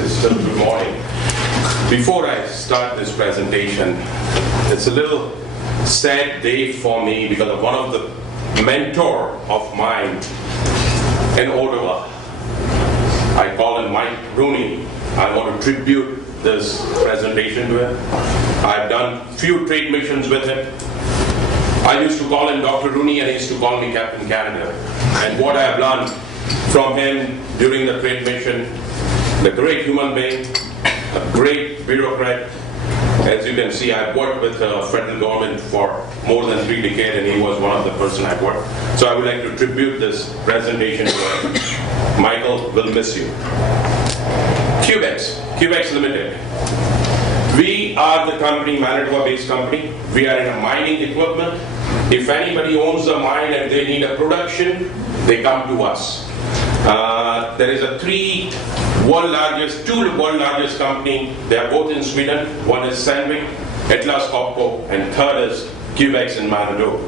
It's still good morning. Before I start this presentation, it's a little sad day for me because of one of the mentor of mine in Ottawa. I call him Mike Rooney. I want to tribute this presentation to him. I've done few trade missions with him. I used to call him Dr. Rooney and he used to call me Captain Canada. And what I have learned from him during the trade mission, the great human being, a great bureaucrat. As you can see, I've worked with the federal government for more than 3 decades and he was one of the person I've worked. So I would like to tribute this presentation to him. Michael will miss you. Cubex Limited. We are the company, Manitoba-based company. We are in a mining equipment. If anybody owns a mine and they need a production, they come to us. There is two world largest company. They are both in Sweden. One is Sandvik, Atlas Copco, and third is Cubex in Manitoba.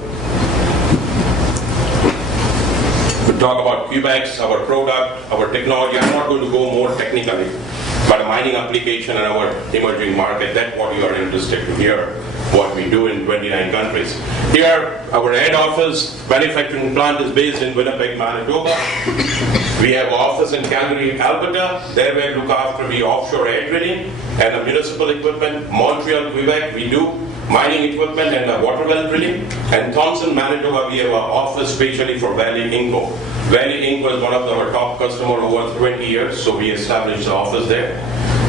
We talk about Cubex, our product, our technology. I'm not going to go more technically, but a mining application and our emerging market. That's what you are interested to hear, what we do in 29 countries. Here, our head office manufacturing plant is based in Winnipeg, Manitoba. We have an office in Calgary, Alberta. There we look after the offshore air drilling and the municipal equipment. Montreal, Quebec, we do mining equipment and the water well drilling. And Thompson, Manitoba, we have an office specially for Valley Inco. Valley Inc was one of our top customers over 20 years, so we established the office there.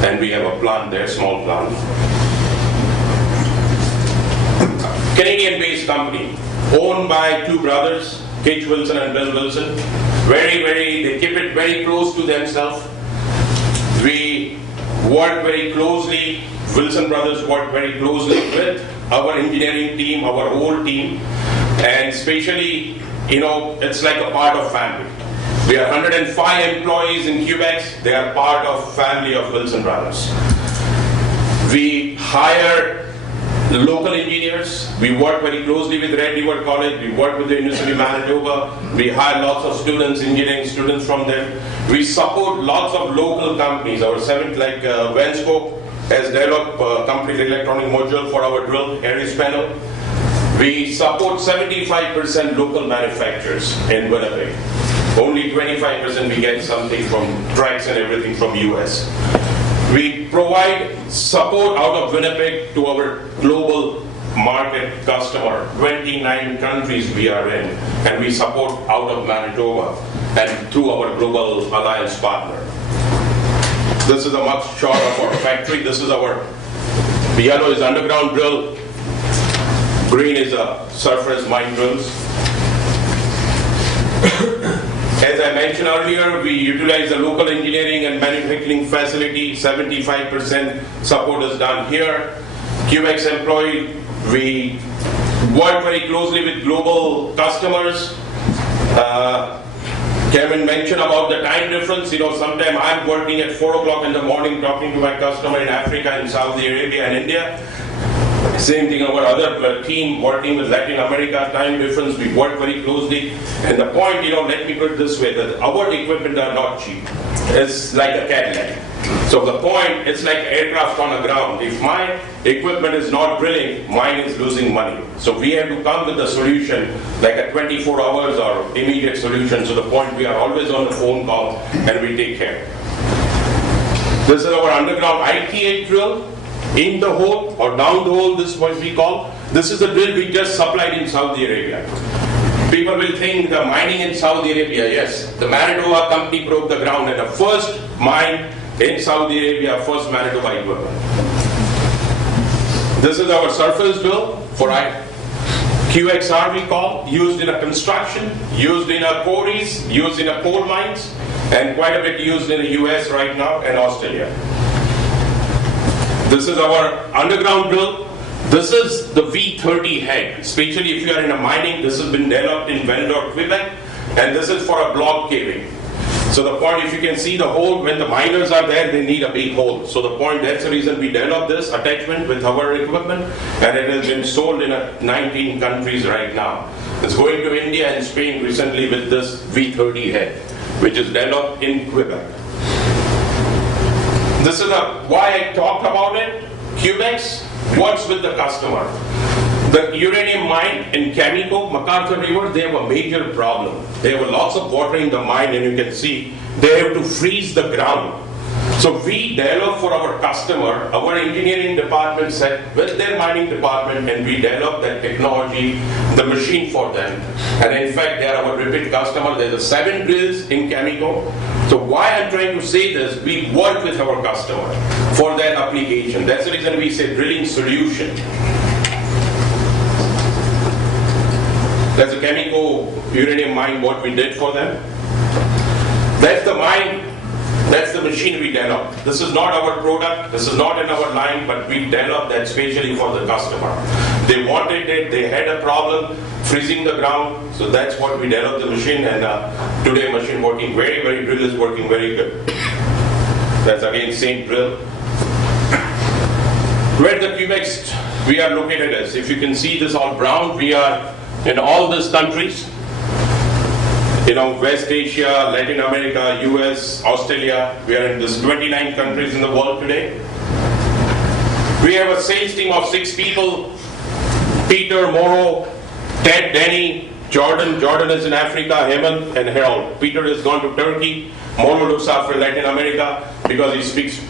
And we have a plant there, small plant. Canadian-based company, owned by two brothers, Kate Wilson and Bill Wilson. They keep it very close to themselves. We work very closely, Wilson brothers work very closely with our engineering team, our whole team, and especially, it's like a part of family. We are 105 employees in Cubex. They are part of family of Wilson brothers. We hire local engineers. We work very closely with Red River College. We work with the University of Manitoba. We hire lots of students, engineering students from them. We support lots of local companies. Our seventh, like Vensco, has developed a complete electronic module for our drill Aries panel. We support 75% local manufacturers in Winnipeg. Only 25% we get something from tracks and everything from US. We provide support out of Winnipeg to our global market customer. 29 countries we are in, and we support out of Manitoba and through our global alliance partner. This is a much shot of our factory. This is our yellow is underground drill, green is a surface mine drills. As I mentioned earlier, we utilize the local engineering and manufacturing facility. 75% support is done here. Cubex employee, we work very closely with global customers. Kevin mentioned about the time difference. Sometimes I'm working at 4 o'clock in the morning talking to my customer in Africa, in Saudi Arabia and India. Same thing, our other team working with Latin America, time difference, we work very closely. And the point, let me put it this way, that our equipment are not cheap. It's like a Cadillac. So the point, it's like aircraft on the ground. If my equipment is not drilling, mine is losing money. So we have to come with a solution, like a 24 hours or immediate solution. So the point, we are always on the phone call and we take care. This is our underground ITA drill. In the hole or down the hole, this is what we call. This is the drill we just supplied in Saudi Arabia. People will think the mining in Saudi Arabia, yes, the Manitoba company broke the ground and the first mine in Saudi Arabia, first Manitoba equipment. This is our surface drill for QXR we call, used in a construction, used in a quarries, used in a coal mines, and quite a bit used in the US right now and Australia. This is our underground drill. This is the V30 head. Especially if you are in a mining, this has been developed in Vendor, Quebec, and this is for a block caving. So the point, if you can see the hole, when the miners are there, they need a big hole. So the point, that's the reason we developed this attachment with our equipment, and it has been sold in 19 countries right now. It's going to India and Spain recently with this V30 head, which is developed in Quebec. This is why I talked about it. Cubex works with the customer. The uranium mine in Cameco, MacArthur River, they have a major problem. They have lots of water in the mine, and you can see they have to freeze the ground. So we develop for our customer, our engineering department sat with their mining department, and we developed that technology, the machine for them. And in fact, they are our repeat customer. There's 7 drills in Cameco. So why I'm trying to say this, we work with our customer for that application. That's the reason we say drilling solution. That's a Cameco uranium mine, what we did for them. That's the mine. That's the machine we developed. This is not our product, this is not in our line, but we developed that specially for the customer. They wanted it, they had a problem freezing the ground, so that's what we developed the machine, and today machine working very, drill is working very good. That's again same drill. Where the Cubex we are located as, if you can see this all brown, we are in all these countries. West Asia, Latin America, US, Australia. We are in these 29 countries in the world today. We have a sales team of 6 people. Peter, Moro, Ted, Danny, Jordan. Jordan is in Africa, Hemant, and Harold. Peter has gone to Turkey. Moro looks after Latin America because he speaks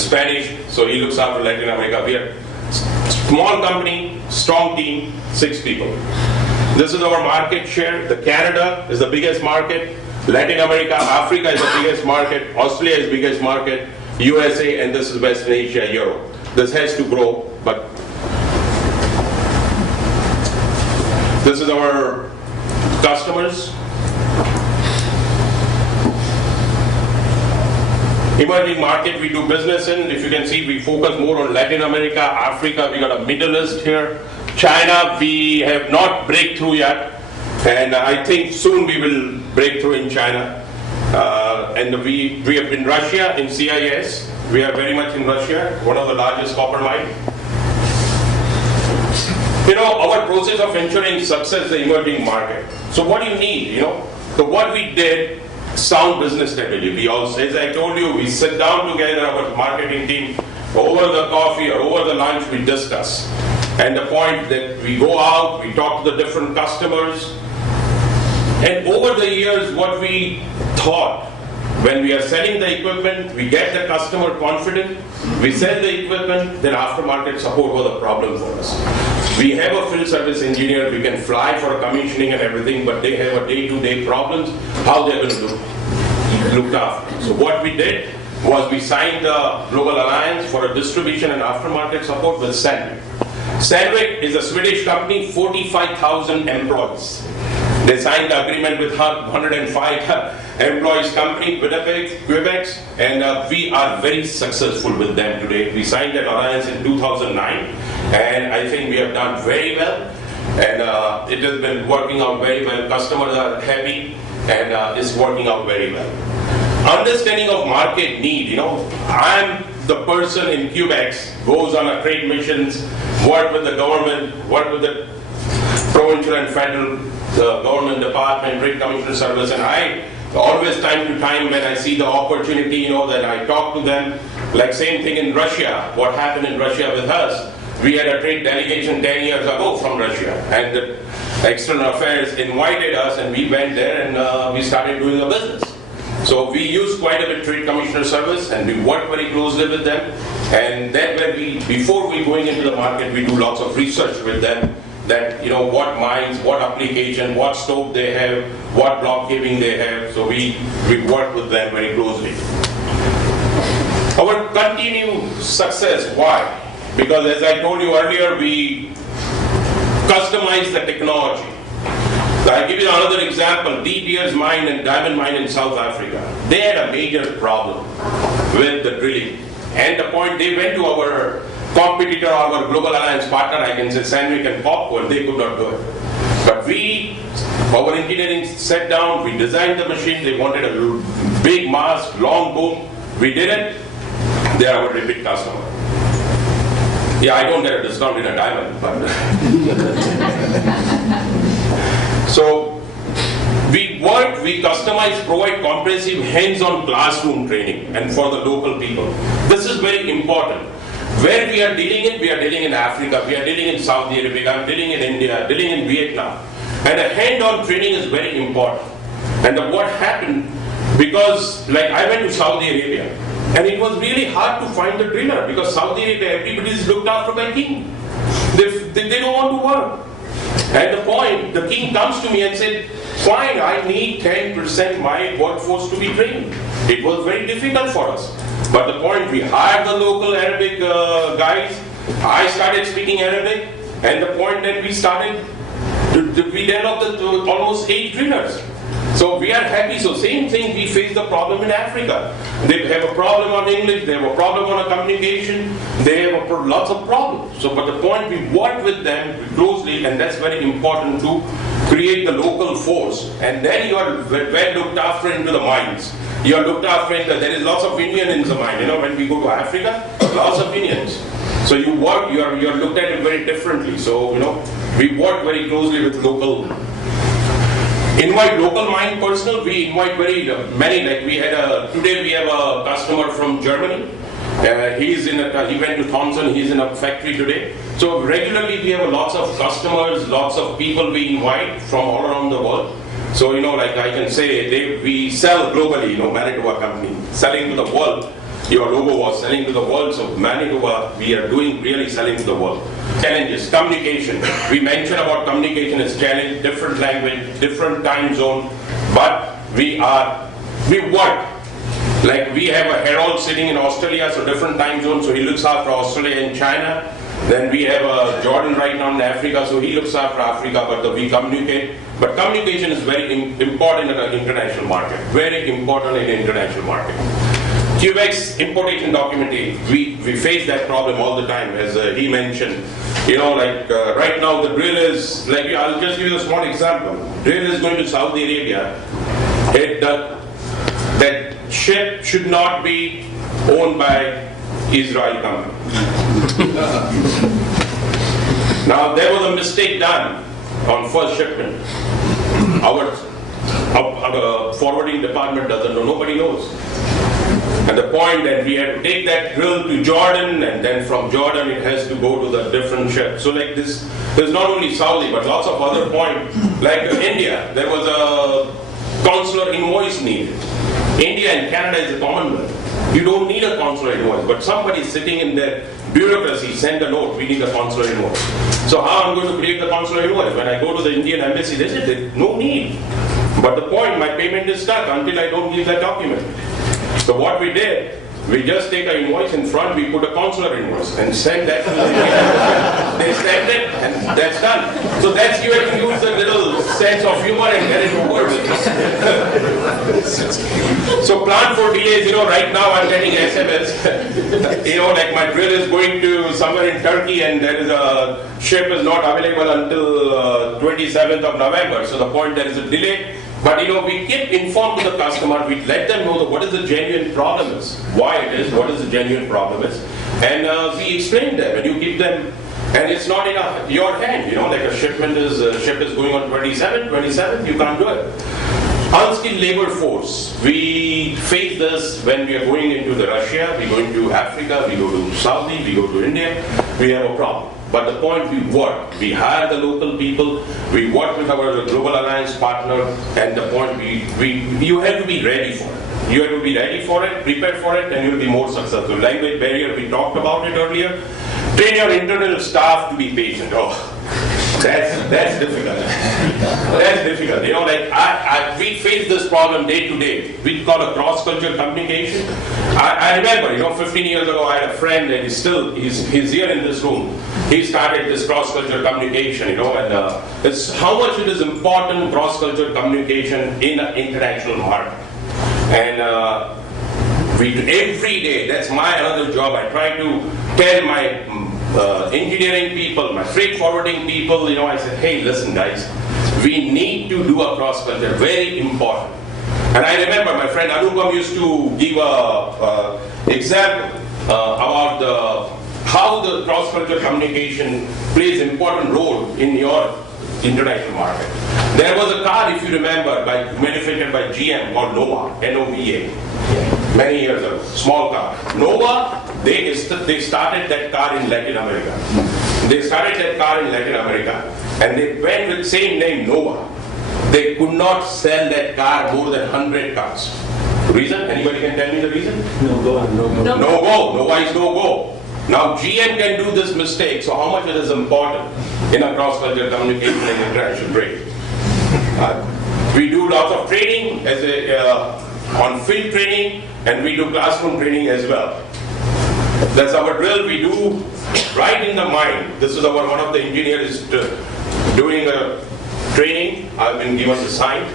Spanish, so he looks after Latin America. We are a small company, strong team, 6 people. This is our market share. The Canada is the biggest market. Latin America, Africa is the biggest market. Australia is the biggest market. USA, and this is Western Asia, Europe. This has to grow, but this is our customers. Emerging market we do business in. If you can see, we focus more on Latin America, Africa. We got a Middle East here. China, we have not breakthrough yet, and I think soon we will break through in China. And we have in Russia, in CIS. We are very much in Russia, one of the largest copper mine. Our process of ensuring success in the emerging market. So what do you need? So what we did, sound business strategy. We also, as I told you, we sit down together, our marketing team, over the coffee or over the lunch, we discuss. And the point that we go out, we talk to the different customers. And over the years, what we thought, when we are selling the equipment, we get the customer confident, we sell the equipment, then aftermarket support was a problem for us. We have a field service engineer, we can fly for commissioning and everything, but they have a day-to-day problems, how they're going to look after. So what we did was we signed the Global Alliance for a distribution and aftermarket support with Sandvik. Sandvik is a Swedish company, 45,000 employees. They signed the agreement with 105 employees company, Quebec, and we are very successful with them today. We signed that alliance in 2009, and I think we have done very well, and it has been working out very well. Customers are happy, and it's working out very well. Understanding of market need, I'm the person in Cubex, goes on a trade missions, work with the government, work with the provincial and federal government department, trade commissioner service, and I always time to time when I see the opportunity, that I talk to them. Like same thing in Russia, what happened in Russia with us. We had a trade delegation 10 years ago from Russia, and the external affairs invited us, and we went there and we started doing a business. So we use quite a bit trade commissioner service, and we work very closely with them. And then before we going into the market, we do lots of research with them. That what mines, what application, what scope they have, what block caving they have. So we work with them very closely. Our continued success, why? Because as I told you earlier, we customize the technology. So I'll give you another example. De Beers mine and diamond mine in South Africa. They had a major problem with the drilling. And the point, they went to our competitor, our Global Alliance partner, I can say Sandvik and POC, they could not do it. But our engineering sat down, we designed the machine, they wanted a big mast, long boom, we did it, they are our repeat customer. Yeah, I don't get a discount in a diamond, but... So, We work, we customize, provide comprehensive hands-on classroom training and for the local people. This is very important. Where we are dealing in Africa, we are dealing in Saudi Arabia, I'm dealing in India, dealing in Vietnam. And a hand-on training is very important. And what happened, because like I went to Saudi Arabia, and it was really hard to find a driller because Saudi Arabia, everybody is looked after by king. They don't want to work. At the point, the king comes to me and said, fine, I need 10% my workforce to be trained. It was very difficult for us. But the point, we hired the local Arabic guys. I started speaking Arabic. And the point that we started, we developed almost 8 drillers. So we are happy. So same thing, we face the problem in Africa. They have a problem on English, they have a problem on a communication, they have lots of problems. So but the point, we work with them closely, and that's very important to create the local force. And then you are well looked after into the mines. You are looked after there is lots of Indian in the mine. You know, when we go to Africa, lots of Indians. So you work, you are looked at it very differently. So, you know, we work very closely with local. Invite local mine personnel. We invite very many. Like we had today we have a customer from Germany. He went to Thompson. He's in a factory today. So regularly we have lots of customers, lots of people we invite from all around the world. So you know, like I can say, we sell globally. You know, Manitoba company selling to the world. Your logo was selling to the world. So Manitoba, we are doing really selling to the world. Challenges, communication. We mentioned about communication as challenge, different language, different time zone, but we work. Like we have a Herald sitting in Australia, so different time zone, so he looks after Australia and China. Then we have Jordan right now in Africa, so he looks after Africa, but we communicate. But communication is very important in an international market, very important in international market. QX importation documentation, we face that problem all the time, as he mentioned. You know, like right now the drill is, like I'll just give you a small example. Drill is going to Saudi Arabia. That ship should not be owned by Israel company. Now there was a mistake done on first shipment. Our forwarding department doesn't know, nobody knows. At the point that we had to take that drill to Jordan, and then from Jordan it has to go to the different ship. So like this, there's not only Saudi, but lots of other points. Like India, there was a consular invoice needed. India and Canada is a Commonwealth. You don't need a consular invoice, but somebody sitting in their bureaucracy sent a note, we need a consular invoice. So how I'm going to create the consular invoice? When I go to the Indian embassy, they said, no need. But the point, my payment is stuck until I don't give that document. So what we did, we just take an invoice in front, we put a consular invoice and send that to the They send it and that's done. So that's, you have to use a little sense of humor and get it over with. So plan for delays, you know, right now I'm getting SMS. You know, like my drill is going to somewhere in Turkey and there is a ship is not available until 27th of November. So the point, there is a delay. But you know, we keep informed to the customer, we let them know that what is the genuine problem is, why it is, what is the genuine problem is, and we explain them, and you give them, and it's not in your hand, you know, like a ship is going on 27th, you can't do it. Unskilled labor force, we face this when we are going into the Russia, we go into Africa, we go to Saudi, we go to India, we have a problem. But the point, we work, we hire the local people, we work with our global alliance partner, and the point, you have to be ready for it. You have to be ready for it, prepare for it, and you'll be more successful. Language barrier, we talked about it earlier. Train your internal staff to be patient. Oh, that's difficult. That's difficult. You know, like we face this problem day to day. We call it cross-cultural communication. I remember, you know, 15 years ago, I had a friend, and he's here in this room. He started this cross-cultural communication, you know, and it's how much it is important, cross-cultural communication in an international market. And every day, that's my other job. I try to tell my engineering people, my freight forwarding people, you know, I said, hey, listen guys, we need to do a cross-culture, very important. And I remember my friend Anupam used to give a example about how the cross-cultural communication plays an important role in your international market. There was a car, if you remember, manufactured by GM called Nova, N-O-V-A, many years ago, small car. Nova, they started that car in Latin America. They started that car in Latin America, and they went with the same name, Nova. They could not sell that car more than 100 cars. Reason? Anybody can tell me the reason? No go. Nova is no go. Now GM can do this mistake, so how much it is important in a cross-cultural communication and interaction training? We do lots of training on field training, and we do classroom training as well. That's our drill. We do right in the mind. This is one of the engineers doing a training. I've been given the sign.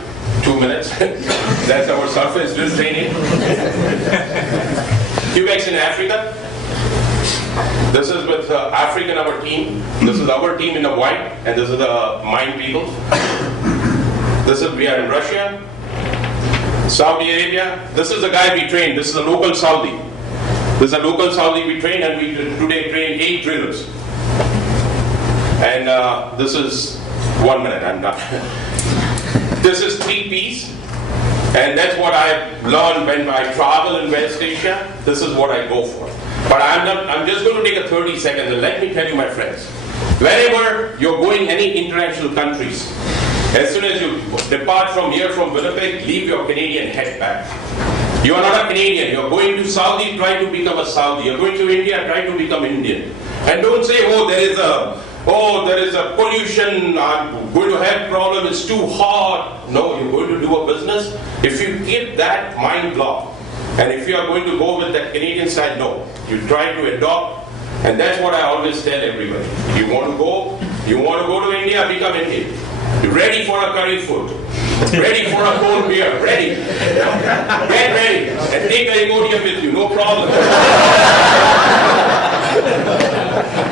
2 minutes. That's our surface drill training. Quebec's in Africa. This is with African, our team. This is our team in the white, and this is the mine people. We are in Russia, Saudi Arabia. This is the guy we trained. This is a local Saudi. This is a local Saudi we trained, and we today train 8 drillers. And this is 1 minute. I'm done. This is 3 P's, and that's what I learned when I travel in West Asia. This is what I go for. But I'm just going to take a 30 seconds, and let me tell you, my friends, wherever you're going, any international countries, as soon as you depart from here, from Winnipeg, leave your Canadian hat back. You are not a Canadian. You're going to Saudi, try to become a Saudi. You're going to India, try to become Indian. And don't say, there is a pollution, I'm going to have problem, it's too hot. No, you're going to do a business. If you keep that mind block, and if you are going to go with that Canadian side, no. You try to adopt, and that's what I always tell everybody. You want to go to India, become Indian. You're ready for a curry food. Ready for a cold beer. Ready. Get ready. And take a Imodium with you. No problem.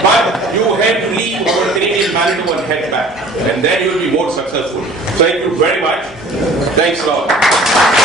But you have to leave our Canadian Manitoba and head back. And then you'll be more successful. Thank you very much. Thanks a lot.